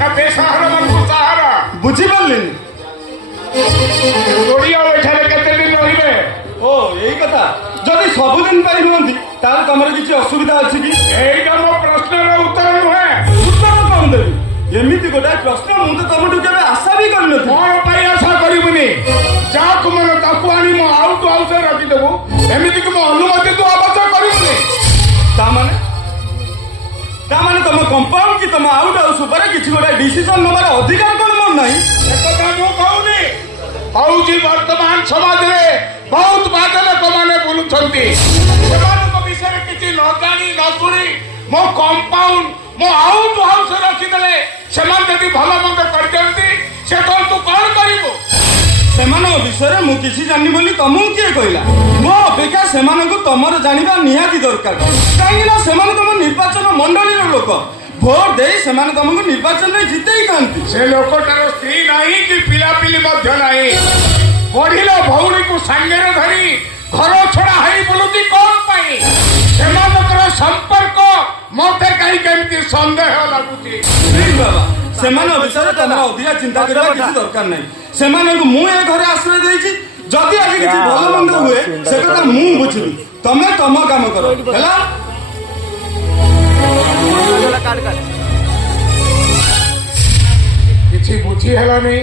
ନା ବେସହାର ମାନଙ୍କୁ ସାହାରା? ବୁଝିପାରିଲିନି। ଓଡ଼ିଆ ଏଠାରେ କେତେ ଦିନ ରହିବେ? ଓ ଏଇ କଥା, ଯଦି ସବୁଦିନ ପାଇଁ ରୁହନ୍ତି ତାହେଲେ ତମର କିଛି ଅସୁବିଧା ଅଛି କି? ଏଇଟା ମୋ ପ୍ରଶ୍ନର ଉତ୍ତର ନୁହେଁ। ଉତ୍ତର କଣ ଦେବି? ଏମିତି ଗୋଟାଏ ପ୍ରଶ୍ନ ମୁଁ ତ ତମଠୁ କେବେ ଆଶା ବି କରିନଥିଲି। କଣ ପାଇଁ ଆଶା କରିବୁନି? ଯାହାକୁ ମାନେ ତାକୁ ଆଣି ମୋ ଆଉଟ ହାଉସରେ ରଖିଦେବୁ, ଏମିତିକି ମୋ ଅନୁମତି ତୁ ଅବଶ୍ୟ କରିବୁନି। ତାମାନେ ତମ କମ୍ପାଉଣ୍ଡ କି ତମ ଆଉଟ ହାଉସ ଉପରେ କିଛି ଗୋଟାଏ ଡିସିସନ ନେବାର ଅଧିକାର କଣ ମୋର ନାହିଁ? ଏକଥା ମୁଁ କହୁନି, କହୁଛି ବର୍ତ୍ତମାନ ସମାଜରେ ବହୁତ ବାଦ ଲୋକମାନେ ବୁଲୁଛନ୍ତି। ସେମାନଙ୍କ ବିଷୟରେ କିଛି ନ ଜାଣି ନ ଶୁଣି ମୋ କମ୍ପାଉଣ୍ଡ ମୋ ଆଉଟ ହାଉସ ରଖିଦେଲେ ସେମାନେ ଯଦି ଭଲ ମନ୍ଦ କରିଦିଅନ୍ତି, ସେ କଣ ତୁ କଣ କରିବୁ? ସେମାନଙ୍କ ବିଷୟରେ ମୁଁ କିଛି ଜାଣିନି ବୋଲି ତମକୁ କିଏ କହିଲା? ମୋ ଅପେକ୍ଷା ସେମାନଙ୍କୁ ତମର ଜାଣିବା ନିହାତି ଦରକାର, କାହିଁକି ନା ସେମାନେ ତମ ନିର୍ବାଚନ ମଣ୍ଡଳୀର ଲୋକ। ଭୋଟ ଦେଇ ସେମାନେ ତମକୁ ନିର୍ବାଚନରେ ଜିତେଇଥାନ୍ତି। ସେ ଲୋକଟାର ସ୍ତ୍ରୀ ନାହିଁ କି ପିଲାପିଲି ମଧ୍ୟ ନାହିଁ। ପଢିଲ ଭଉଣୀକୁ ସାଙ୍ଗରେ ଧରି ଘର ଛଡା ହେଇ ବୁଲୁଛି କଣ ପାଇଁ? ସେମାନଙ୍କର ସମ୍ପର୍କ ମତେ କାହିଁ କେମିତି ସନ୍ଦେହ ଲାଗୁଛି। ବାବା, ସେମାନଙ୍କ ବିଷୟରେ ତମର ଅଧିକା ଚିନ୍ତା କରିବା କିଛି ଦରକାର ନାହିଁ। ସେମାନଙ୍କୁ ମୁଁ ଏ ଘରେ ଆଶ୍ରୟ ଦେଇଛି। ଯଦି ଆଜି କିଛି ଭଲ ମନ୍ଦ ହୁଏ ସେ କଥା ମୁଁ ବୁଝିବି। ତମେ ତମ କାମ କର, ହେଲା? କିଛି ବୁଝି ହେଲାନି।